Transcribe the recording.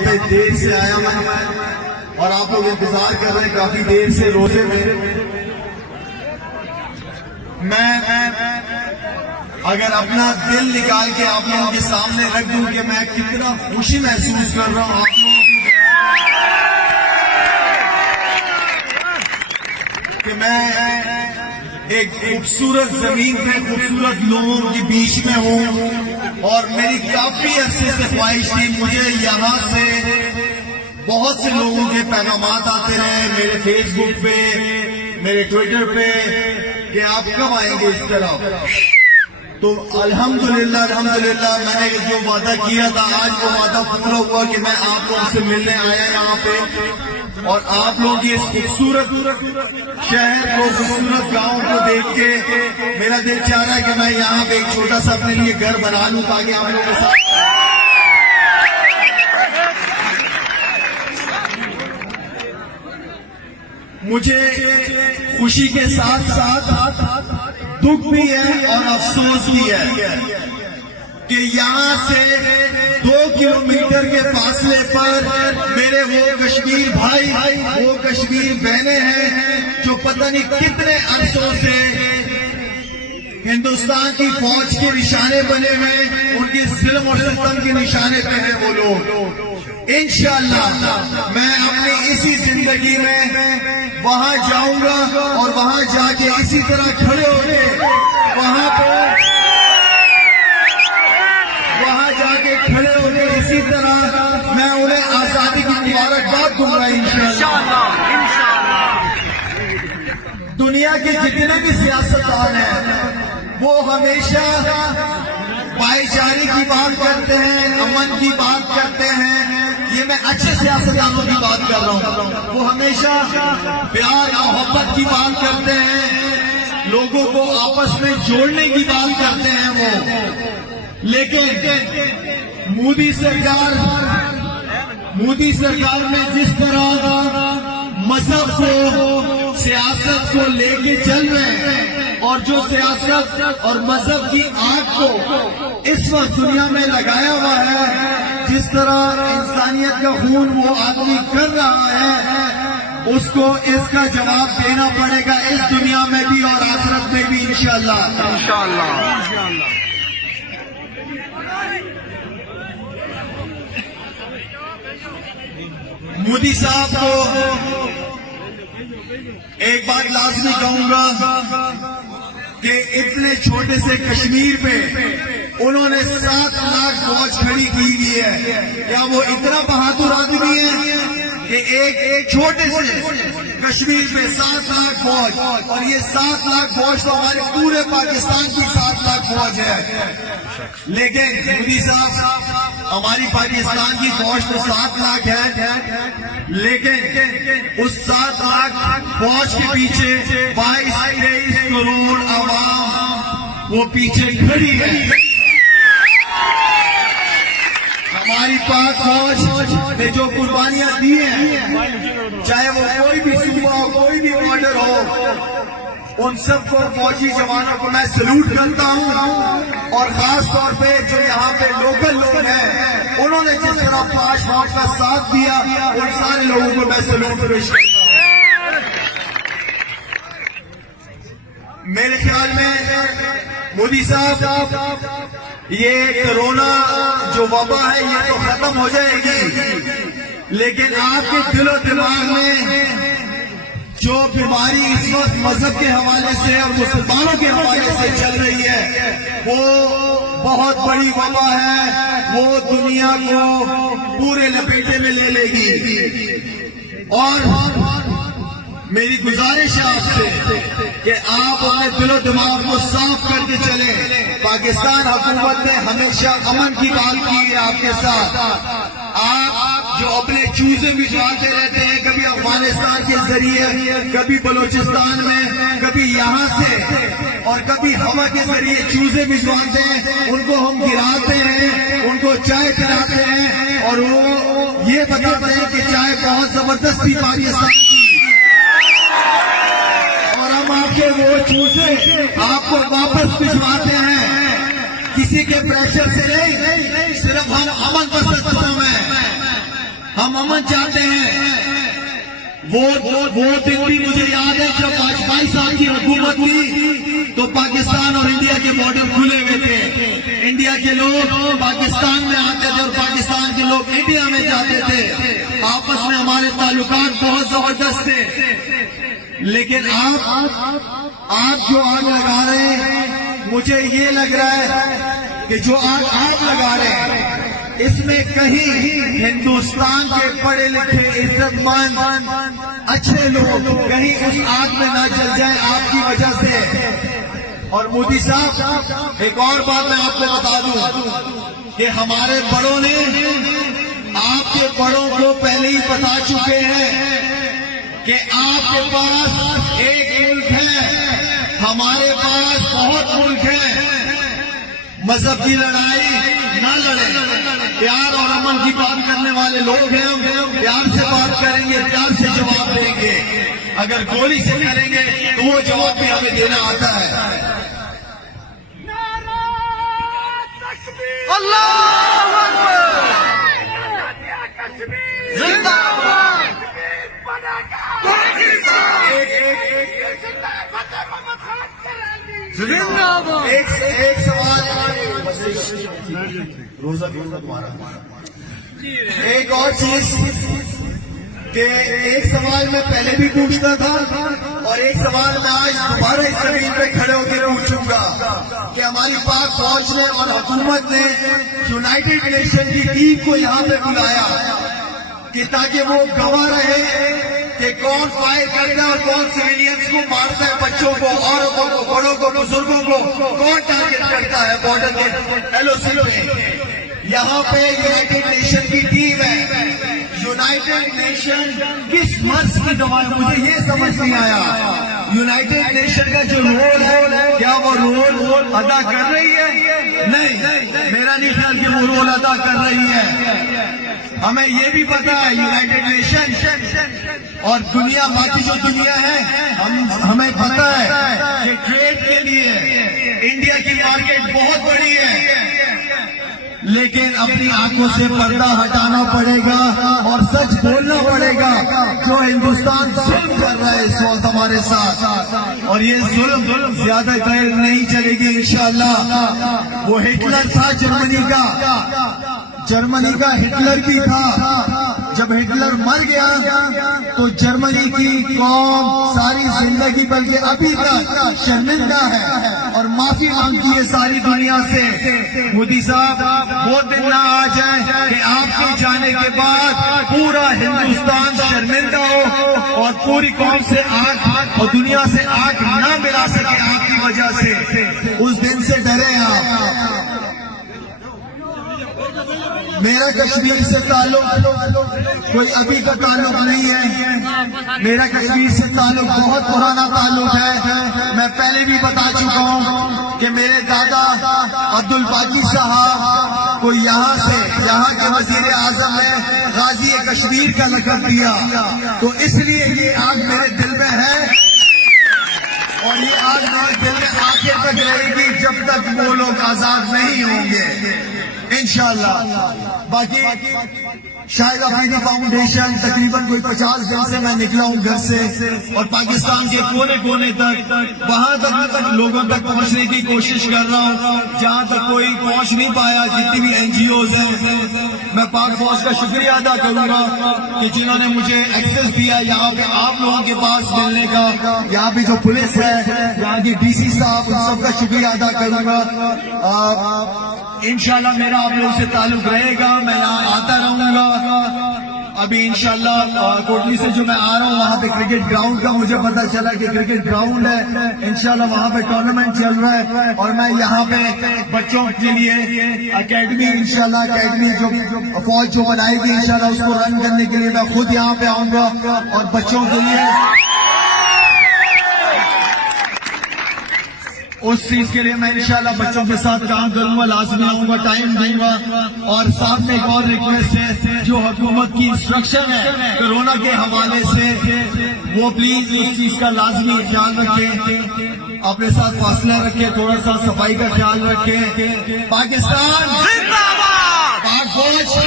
دیر سے آیا میں اور آپ لوگ انتظار کر رہے ہیں کافی دیر سے روزے میں اگر اپنا دل نکال کے آپ لوگوں کے سامنے رکھ دوں کہ میں کتنا خوشی محسوس کر رہا ہوں آپ لوگوں کہ میں ایک خوبصورت زمین پہ خوبصورت لوگوں کے بیچ میں ہوں اور میری کافی عرصے سے خواہش تھی مجھے یہاں سے بہت سے لوگوں کے پیغامات آتے رہے میرے فیس بک پہ میرے ٹویٹر پہ کہ آپ کب آئیں گے اس طرح تو الحمدللہ میں نے جو وعدہ کیا تھا آج وہ وعدہ پورا ہوا کہ میں آپ لوگوں سے ملنے آیا یہاں پہ اور آپ لوگ اس خوبصورت شہر کو خوبصورت گاؤں کو دیکھ کے میرا دل چاہ رہا ہے کہ میں یہاں پہ ایک چھوٹا سا اپنے لیے گھر بنا لوں تاکہ آپ لوگوں کے ساتھ مجھے خوشی کے ساتھ ساتھ دکھ بھی ہے اور افسوس بھی ہے کہ یہاں سے 2 کلومیٹر کے فاصلے پر میرے وہ کشمیر بھائی وہ کشمیر بہنیں ہیں جو پتہ نہیں کتنے عرصوں سے ہندوستان کی فوج کے نشانے بنے ہوئے ان کے ظلم اور ستم کے نشانے پہ ہیں وہ لوگ انشاءاللہ میں اپنی اسی زندگی میں وہاں جاؤں گا اور وہاں جا کے اسی طرح کھڑے ہو کے وہاں جا کے کھڑے ہو کے اسی طرح میں انہیں آزادی کی مبارکباد دوں گا انشاءاللہ۔ دنیا کے جتنے بھی سیاستدان ہیں وہ ہمیشہ بھائی چارے کی بات کرتے ہیں امن کی بات کرتے ہیں یہ میں اچھے سیاستدانوں کی بات کر رہا ہوں وہ ہمیشہ پیار محبت کی بات کرتے ہیں لوگوں کو آپس میں جوڑنے کی بات کرتے ہیں وہ لیکن مودی سرکار نے جس طرح مذہب کو سیاست کو لے کے چل رہے ہیں اور جو سیاست اور مذہب کی آگ کو اس وقت دنیا میں لگایا ہوا ہے جس طرح انسانیت کا خون وہ آدمی کر رہا ہے اس کو اس کا جواب دینا پڑے گا اس دنیا میں بھی اور آخرت میں بھی انشاءاللہ۔ مودی صاحب کو ایک بات لازمی کہوں گا کہ اتنے چھوٹے سے کشمیر پہ انہوں نے 7 لاکھ فوج کھڑی کی ہوئی ہے کیا وہ اتنا بہادر آدمی ہے کہ ایک چھوٹے سے کشمیر پہ 7 لاکھ فوج اور یہ 7 لاکھ فوج تو ہمارے پورے پاکستان کی 7 لاکھ فوج ہے لیکن مودی صاحب ہماری پاکستان کی فوج تو 7 لاکھ ہے لیکن اس 7 لاکھ فوج کے پیچھے 22-23 کروڑ عوام وہ پیچھے کھڑی ہے ہماری پاک فوج نے جو قربانیاں دی ہیں چاہے وہ کوئی بھی صوبہ ہو کوئی بھی بارڈر ہو ان سب کو فوجی جوانوں کو میں سلوٹ کرتا ہوں اور خاص طور پہ جو یہاں پہ لوکل لوگ ہیں انہوں نے جس طرح 5 فوج کا ساتھ دیا ان سارے لوگوں کو میں سلوٹ پیش کرتا ہوں میرے خیال میں مودی صاحب یہ کرونا جو وبا ہے یہ تو ختم ہو جائے گی لیکن آپ کے دل و دماغ میں جو بیماری اس وقت مذہب کے حوالے سے اور مسلمانوں کے حوالے سے چل رہی ہے وہ بہت بڑی وبا ہے وہ دنیا کو پورے لپیٹے میں لے لے گی اور میری گزارش ہے آپ سے کہ آپ اپنے دل و دماغ کو صاف کر کے چلیں پاکستان حکومت نے ہمیشہ امن کی بات کی ہے آپ کے ساتھ آپ جو اپنے چوزے بھجواتے رہتے ہیں کبھی افغانستان کے ذریعے کبھی بلوچستان میں کبھی یہاں سے اور کبھی ہوا کے ذریعے چوزے بھجواتے ہیں ان کو ہم گراتے ہیں ان کو چائے پلاتے ہیں اور وہ یہ بتاتے ہیں کہ چائے بہت زبردستی پاکستان کی اور ہم آپ کے وہ چوزے آپ کو واپس بھجواتے ہیں کسی کے پریشر سے نہیں صرف ہم امن پسند قسم ہے ہم امن چاہتے ہیں. وہ دن بھی مجھے یاد ہے جب 22 سال کی حکومت تھی تو پاکستان اور انڈیا کے بارڈر کھلے ہوئے تھے. انڈیا کے لوگ پاکستان میں آتے تھے اور پاکستان کے لوگ انڈیا میں جاتے تھے. آپس میں ہمارے تعلقات بہت زبردست تھے. لیکن آپ جو آگ لگا رہے ہیں, مجھے یہ لگ رہا ہے کہ جو آگ آپ لگا رہے ہیں اس میں کہیں ہندوستان کے پڑھے لکھے عزت مند اچھے لوگ کہیں اس آگ میں نہ جل جائیں آپ کی وجہ سے. اور مودی صاحب, ایک اور بات میں آپ کو بتا دوں کہ ہمارے بڑوں نے آپ کے بڑوں کو پہلے ہی بتا چکے ہیں کہ آپ کے پاس ایک ملک ہے, ہمارے پاس بہت ملک ہے. مذہب کی لڑائی نہ لڑیں, پیار اور امن کی بات کرنے والے لوگ ہیں. ہم پیار سے بات کریں گے, پیار سے جواب دیں گے. اگر گولی سے کریں گے تو وہ جواب بھی ہمیں دینا آتا ہے. اللہ اکبر, زندہ باد. ایک سوال, روزہ تمہارا. ایک اور چیز کہ ایک سوال میں پہلے بھی پوچھتا تھا اور ایک سوال میں آج دوبارہ اس زمین پہ کھڑے ہو کے پوچھوں گا کہ ہماری پاک فوج نے اور حکومت نے یونائیٹڈ نیشن کی ٹیم کو یہاں پہ بلایا کہ تاکہ وہ گواہ رہے کہ کون فائر کرتا ہے اور کون سویلینز کو مارتا ہے, بچوں کو, عورتوں کو, بڑوں کو, بزرگوں کو کون ٹارگٹ کرتا ہے بارڈر کے ایل او سی پہ. یہاں پہ یونائیٹڈ نیشن کی ٹیم ہے. یونائیٹڈ نیشن کس مرض کی دوا ہے مجھے یہ سمجھ نہیں آیا. یونائیٹڈ نیشن کا جو رول ہے کیا وہ رول ادا کر رہی ہے؟ نہیں, میرا نہیں خیال کہ وہ رول ادا کر رہی ہے. ہمیں یہ بھی پتا ہے یونائیٹڈ نیشن اور دنیا, باقی جو دنیا ہے ہمیں پتا ہے کہ ٹریڈ کے لیے انڈیا کی مارکیٹ بہت بڑی ہے. لیکن اپنی آنکھوں سے پردہ ہٹانا پڑے گا اور سچ بولنا پڑے گا. جو ہندوستان ظلم کر رہا ہے اس وقت ہمارے ساتھ, اور یہ ظلم زیادہ دیر نہیں چلے گی انشاءاللہ. وہ ہٹلر تھا جرمنی کا ہٹلر بھی تھا. جب ہٹلر مر گیا تو جرمنی کی قوم ساری زندگی بلکہ ابھی تک شرمندہ ہے اور معافی مانگتی ہے ساری دنیا سے. مودی صاحب, وہ دن نہ آ جائے کہ آپ کے جانے کے بعد پورا ہندوستان شرمندہ ہو اور پوری قوم سے آگ اور دنیا سے آگ نہ ملا سکے آپ کی وجہ سے. اس دن سے ڈرے آپ. میرا کشمیر سے تعلق کوئی ابھی کا تعلق نہیں ہے. میرا کشمیر سے تعلق بہت پرانا تعلق ہے. میں پہلے بھی بتا چکا ہوں کہ میرے دادا عبدالباقی صاحب کو یہاں کے وزیر اعظم نے غازی کشمیر کا لقب دیا. تو اس لیے یہ آگ میرے دل میں ہے اور یہ آگ میرے دل میں آخر تک رہے گی جب تک وہ لوگ آزاد نہیں ہوں گے انشاءاللہ. باقی شاہد افریدی فاؤنڈیشن تقریباً کوئی 50 دن سے میں نکلا ہوں گھر سے اور پاکستان کے کونے کونے تک وہاں تک لوگوں تک پہنچنے کی کوشش کر رہا ہوں جہاں تک کوئی پہنچ نہیں پایا. جتنی بھی این جی اوز ہیں, میں پاک فوج کا شکریہ ادا کروں گا کہ جنہوں نے مجھے ایکسس دیا یہاں پہ آپ لوگوں کے پاس ملنے کا. یہاں پہ جو پولیس ہے, یہاں کی ڈی سی صاحب, ان سب کا شکریہ ادا کروں گا. انشاءاللہ میرا آپ لوگوں سے تعلق رہے گا, میں یہاں آتا رہوں گا. ابھی انشاءاللہ کوٹلی سے جو میں آ رہا ہوں وہاں پہ کرکٹ گراؤنڈ کا مجھے پتا چلا کہ کرکٹ گراؤنڈ ہے, انشاءاللہ وہاں پہ ٹورنامنٹ چل رہا ہے اور میں یہاں پہ بچوں کے لیے اکیڈمی انشاءاللہ اکیڈمی جو فوج جو بنائی تھی انشاءاللہ اس کو رن کرنے کے لیے میں خود یہاں پہ آؤں گا اور بچوں کے لیے اس چیز کے لیے میں انشاءاللہ بچوں کے ساتھ کام کروں گا, لازمی آؤں گا, ٹائم دوں گا. اور ساتھ میں ایک اور ریکویسٹ ہے, جو حکومت کی انسٹرکشن ہے کورونا کے حوالے سے وہ پلیز اس چیز کا لازمی خیال رکھیں, اپنے ساتھ فاصلہ رکھیں, تھوڑا سا صفائی کا خیال رکھیں. پاکستان زندہ باد, پاک فوج